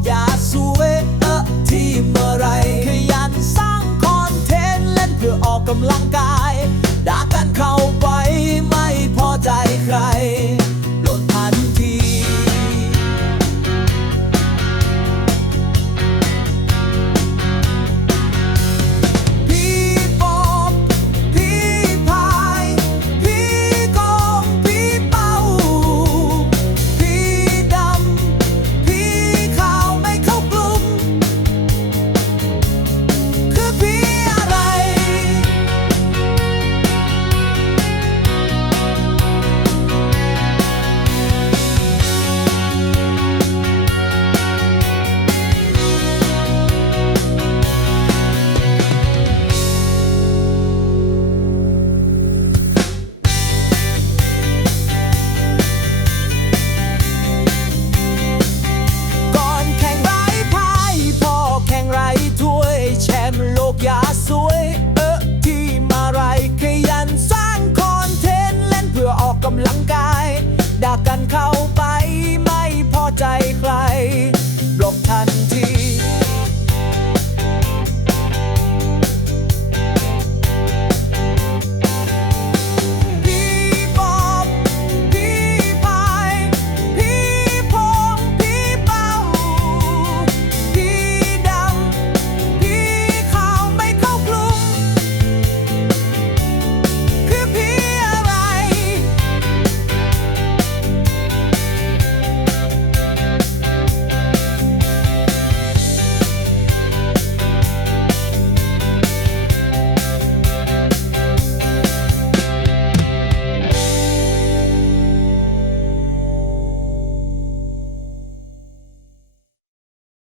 Yeah.